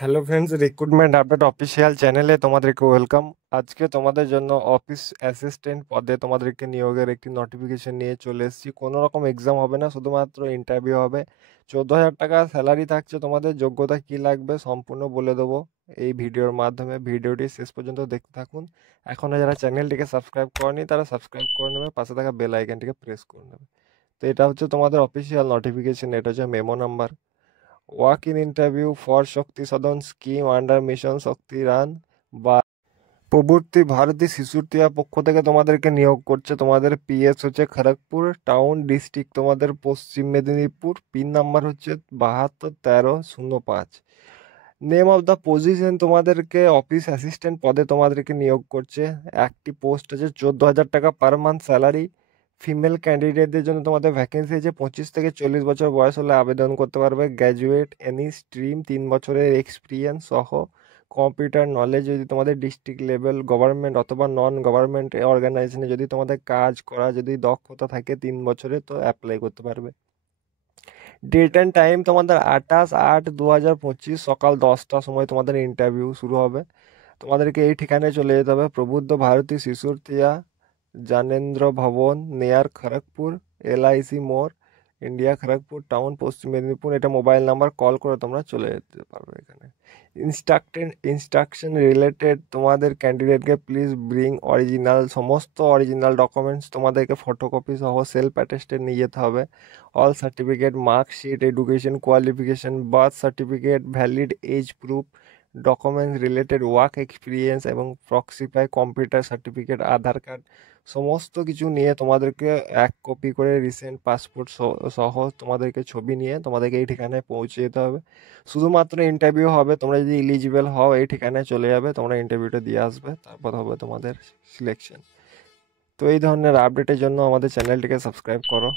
Hello friends, recruitment update official চ্যানেলে তোমাদেরকে welcome. আজকে তোমাদের জন্য অফিস অ্যাসিস্ট্যান্ট পদে তোমাদেরকে নিয়োগের একটি নোটিফিকেশন নিয়ে চলে এসেছি। কোনো রকম এক্সাম হবে না, শুধুমাত্র ইন্টারভিউ হবে। 14,000 টাকা স্যালারি থাকছে। তোমাদের যোগ্যতা কি লাগবে সম্পূর্ণ বলে দেবো এই ভিডিওর মাধ্যমে। ভিডিওটি শেষ পর্যন্ত দেখতে থাকুন। এখনও যারা চ্যানেলটিকে সাবস্ক্রাইব করেনি তারা সাবস্ক্রাইব করে নেবে, পাশে থাকা বেল আইকনটিকে প্রেস করে নেবে। তো এটা হচ্ছে তোমাদের অফিসিয়াল নোটিফিকেশন, এটা হচ্ছে memo number. Walk in interview for Shakti Sadan scheme under mission Shakti run বা প্রবর্তী ভারতী শিশুটিয়া পক্ষ থেকে তোমাদেরকে নিয়োগ করছে। তোমাদের পিএস হচ্ছে খড়গপুর টাউন ডিস্ট্রিক্ট, তোমাদের পশ্চিম মেদিনীপুর। পিন নাম্বার হচ্ছে 721305। নেম অফ দ্য পজিশন, তোমাদেরকে অফিস অ্যাসিস্ট্যান্ট পদে তোমাদেরকে নিয়োগ করছে। একটি পোস্ট আছে, 14,000 টাকা পার মান্থ স্যালারি। ফিমেল ক্যান্ডিডেটদের জন্য তোমাদের ভ্যাকেন্সি আছে। 25 থেকে 40 বছর বয়স হলে আবেদন করতে পারবে। গ্র্যাজুয়েট এনি স্ট্রিম, 3 বছরের এক্সপিরিয়েন্স সহ কম্পিউটার নলেজ। যদি তোমাদের ডিস্ট্রিক্ট লেভেল গভর্নমেন্ট অথবা নন গভর্নমেন্ট অর্গানাইজেশনে যদি তোমাদের কাজ করা যদি দক্ষতা থাকে 3 বছরে, তো অ্যাপ্লাই করতে পারবে। ডেট অ্যান্ড টাইম তোমাদের 28/8/2025 সকাল 10টার সময় তোমাদের ইন্টারভিউ শুরু হবে। তোমাদেরকে এই ঠিকানায় চলে যেতে হবে, প্রবুদ্ধ ভারতী শিশুর তিয়া, জানেন্দ্র ভবন, নেয়ার খড়গপুর, LIC মোড়, ইন্ডিয়া, খড়গপুর টাউন, পশ্চিম মেদিনীপুর। এটা মোবাইল নাম্বার, কল করে তোমরা চলে যেতে পারবে এখানে। ইনস্ট্রাকশন রিলেটেড, তোমাদের ক্যান্ডিডেটকে প্লিজ ব্রিং অরিজিনাল, সমস্ত অরিজিনাল ডকুমেন্টস তোমাদেরকে ফটোকপি সহ সেলফ অ্যাটেস্টেড নিয়ে যেতে হবে। All certificate, marksheet, education qualification, birth certificate, valid age proof, documents related work experience এবং প্রক্সিফাই কম্পিউটার সার্টিফিকেট, আধার কার্ড, সমস্ত কিছু নিয়ে তোমাদেরকে 1 কপি করে রিসেন্ট পাসপোর্ট সহ তোমাদেরকে ছবি নিয়ে তোমাদেরকে এই ঠিকানায় পৌঁছে যেতে হবে। শুধুমাত্র ইন্টারভিউ হবে। তোমরা যদি এলিজিবল হও এই ঠিকানায় চলে যাবে, তোমরা ইন্টারভিউটা দিয়ে আসবে, তারপর হবে তোমাদের সিলেকশন। তো এই ধরনের আপডেটের জন্য আমাদের চ্যানেলটিকে সাবস্ক্রাইব করো।